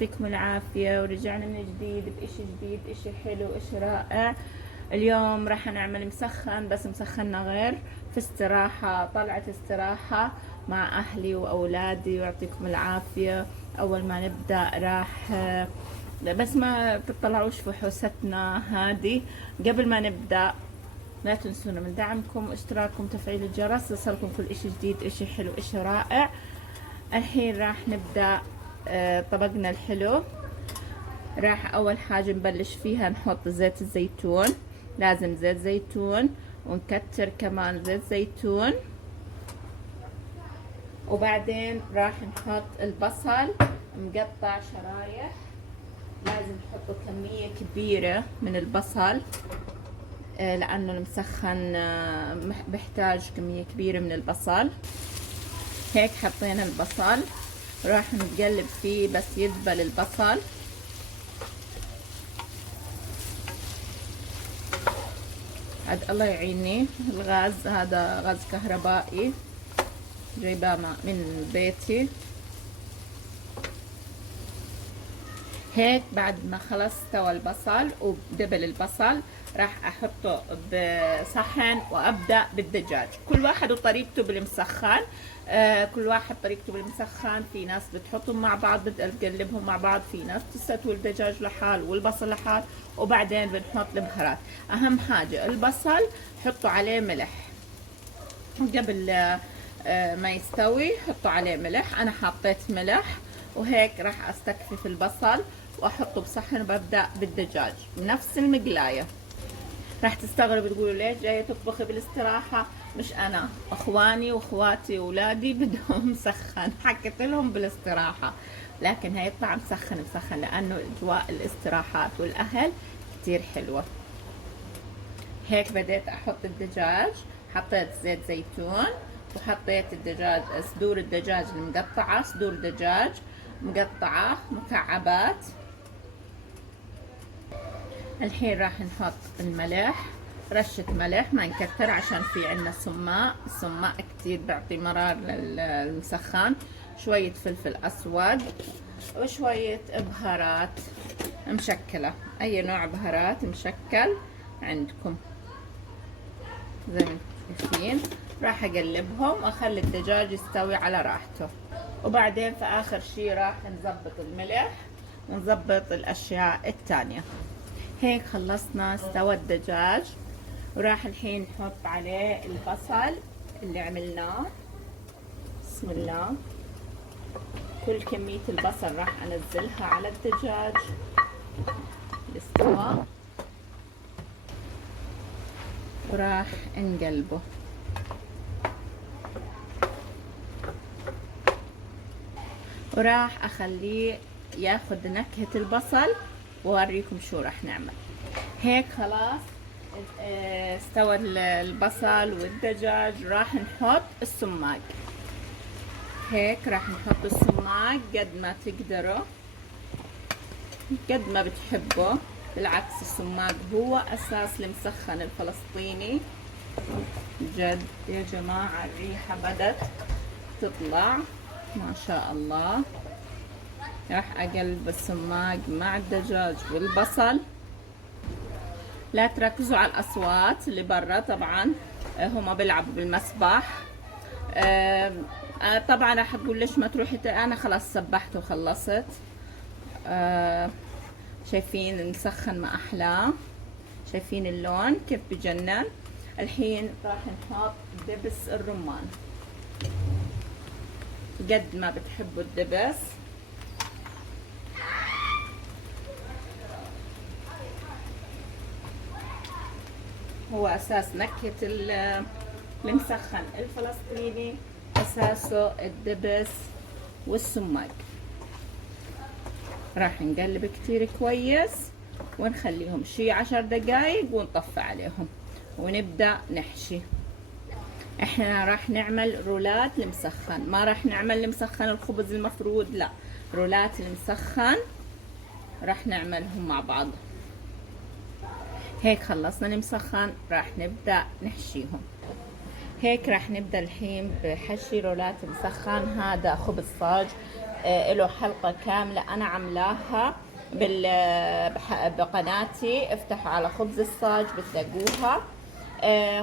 يعطيكم العافية، ورجعنا من جديد بإشي جديد، إشي حلو، إشي رائع. اليوم راح نعمل مسخن، بس مسخننا غير في استراحة، طلعت استراحة مع أهلي وأولادي ويعطيكم العافية. أول ما نبدأ راح بس ما تطلعوش في حوستنا هذه. قبل ما نبدأ لا تنسونا من دعمكم واشتراككم وتفعيل الجرس يوصلكم كل إشي جديد، إشي حلو، إشي رائع. الحين راح نبدأ طبقنا الحلو. راح اول حاجة نبلش فيها نحط زيت الزيتون، لازم زيت زيتون، ونكتر كمان زيت زيتون. وبعدين راح نحط البصل مقطع شرايح، لازم نحطه كمية كبيرة من البصل لأنه المسخن بحتاج كمية كبيرة من البصل. هيك حطينا البصل، راح نقلب فيه بس يدبل البصل. عاد الله يعيني، الغاز هذا غاز كهربائي جايباه من بيتي. هيك بعد ما خلص استوى البصل ودبل البصل راح احطه بصحن وابدا بالدجاج. كل واحد وطريقته بالمسخن، كل واحد طريقته بالمسخن. في ناس بتحطهم مع بعض، بتقلبهم مع بعض، في ناس تستوي الدجاج لحال والبصل لحال، وبعدين بنحط البهارات. اهم حاجه البصل حطوا عليه ملح قبل ما يستوي، حطوا عليه ملح. انا حطيت ملح، وهيك راح استكفي في البصل واحطه بصحن وببدا بالدجاج بنفس المقلايه. راح تستغربوا تقولوا ليش جايه تطبخي بالاستراحه؟ مش انا، اخواني واخواتي واولادي بدهم مسخن، حكيت لهم بالاستراحه، لكن هيطلع مسخن مسخن لانه اجواء الاستراحات والاهل كتير حلوه. هيك بديت احط الدجاج، حطيت زيت زيتون وحطيت الدجاج، صدور الدجاج المقطعه، صدور دجاج مقطعه مكعبات. الحين راح نحط الملح، رشة ملح ما نكتر عشان في عنا سماء، السماء كتير بيعطي مرار للمسخن. شوية فلفل اسود وشوية بهارات مشكلة، اي نوع بهارات مشكل عندكم زي ما شايفين. راح اقلبهم واخلي الدجاج يستوي على راحته، وبعدين في اخر شي راح نظبط الملح ونظبط الاشياء التانية. هيك خلصنا، استوى الدجاج، وراح الحين نحط عليه البصل اللي عملناه. بسم الله. كل كمية البصل راح انزلها على الدجاج الاستوى، وراح نقلبه. وراح اخليه ياخد نكهة البصل ووريكم شو راح نعمل. هيك خلاص استوى البصل والدجاج. راح نحط السماق. هيك راح نحط السماق قد ما تقدروا، قد ما بتحبوا. بالعكس السماق هو اساس المسخن الفلسطيني. جد يا جماعة الريحة بدت تطلع ما شاء الله. راح اقلب السماق مع الدجاج والبصل. لا تركزوا على الاصوات اللي برا، طبعا هما بيلعبوا بالمسبح. طبعا راح اقول ليش ما تروحي، انا خلاص سبحت وخلصت. شايفين نسخن ما احلاه، شايفين اللون كيف بجنن. الحين راح نحط دبس الرمان قد ما بتحبوا الدبس. هو اساس نكهة المسخن الفلسطيني، اساسه الدبس والسماق. راح نقلب كتير كويس ونخليهم شي 10 دقايق ونطفي عليهم ونبدأ نحشي. احنا راح نعمل رولات المسخن، ما راح نعمل المسخن الخبز المفرود، لا، رولات المسخن راح نعملهم مع بعض. هيك خلصنا المسخن، راح نبدأ نحشيهم. هيك راح نبدأ الحين بحشي رولات المسخن. هذا خبز صاج له حلقة كاملة أنا عاملاها بقناتي. افتحوا على خبز الصاج بتلاقوها.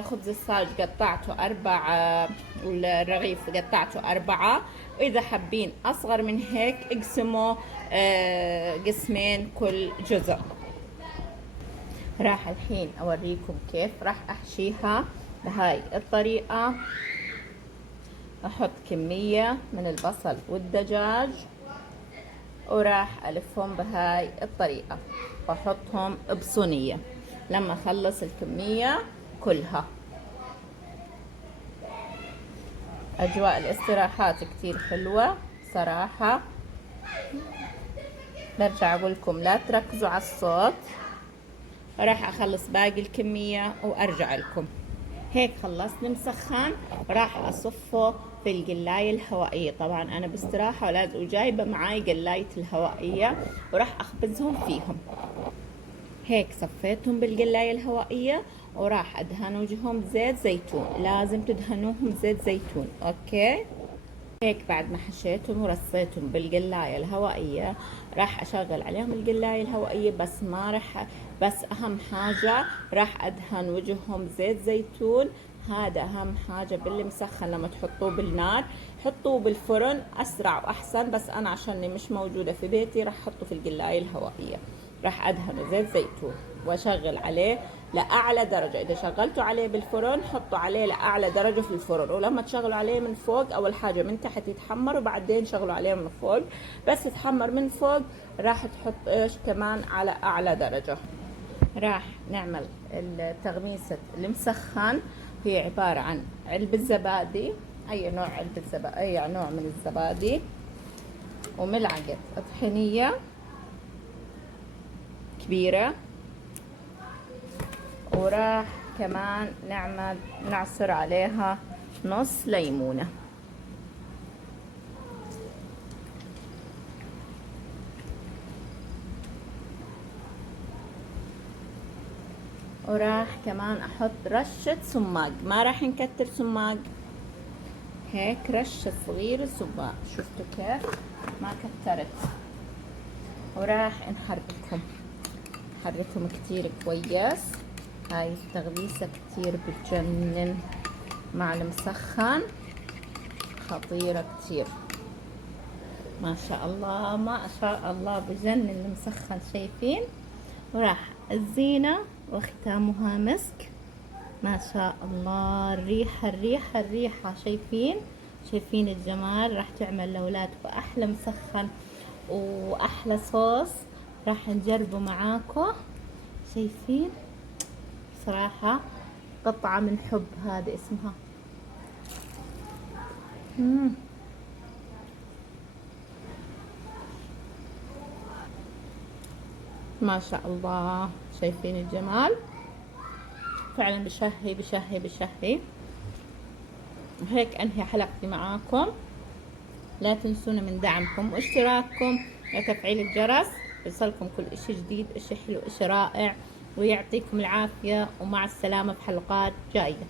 خبز الصاج قطعته 4، والرغيف قطعته 4. وإذا حابين أصغر من هيك اقسموا قسمين كل جزء. راح الحين أوريكم كيف راح أحشيها بهاي الطريقة. أحط كمية من البصل والدجاج وراح ألفهم بهاي الطريقة وأحطهم بصينية لما أخلص الكمية كلها. أجواء الاستراحات كتير حلوة صراحة. برجع أقولكم لا تركزوا على الصوت. راح أخلص باقي الكمية وأرجع لكم. هيك خلصت مسخن. راح أصفه في القلاية الهوائية. طبعا أنا باستراحة وجايبة معاي قلاية الهوائية وراح أخبزهم فيهم. هيك صفيتهم بالقلاية الهوائية وراح أدهن وجههم بزيت زيتون. لازم تدهنوهم بزيت زيتون. أوكي. هيك بعد ما حشيتهم ورصيتهم بالقلاية الهوائية راح أشغل عليهم القلاية الهوائية. بس أهم حاجة راح أدهن وجههم زيت زيتون. هذا أهم حاجة بالمسخن. لما تحطوه بالنار حطوه بالفرن أسرع وأحسن. بس أنا عشاني مش موجودة في بيتي راح أحطه في القلاية الهوائية. راح أدهنه زيت زيتون وأشغل عليه لأعلى درجة. إذا شغلتوا عليه بالفرن حطوا عليه لأعلى درجة في الفرن. ولما تشغلوا عليه من فوق أول حاجة من تحت يتحمر وبعدين شغلوا عليه من فوق. بس يتحمر من فوق راح تحط إيش كمان على أعلى درجة. راح نعمل التغميسة المسخن. هي عبارة عن علبة زبادي. أي نوع علبة زبادي، أي نوع من الزبادي، وملعقة طحينية كبيرة. وراح كمان نعصر عليها نص ليمونة. وراح كمان احط رشة سماق. ما راح نكتر سماق، هيك رشة صغيرة سماق. شفتوا كيف ما كترت. وراح نحركهم كتير كويس. هاي التغليسة كتير بتجنن مع المسخن، خطيرة كتير. ما شاء الله ما شاء الله بجنن المسخن. شايفين؟ وراح الزينة وختامها مسك. ما شاء الله الريحة. شايفين الجمال. راح تعمل لأولادكم أحلى مسخن وأحلى صوص. راح نجربه معاكم. شايفين صراحة قطعة من حب. هذه اسمها ما شاء الله. شايفين الجمال؟ فعلا بشهي. هيك انهي حلقتي معاكم. لا تنسونا من دعمكم واشتراككم وتفعيل الجرس يوصلكم كل اشي جديد، اشي حلو، اشي رائع. ويعطيكم العافية ومع السلامة في حلقات جاية.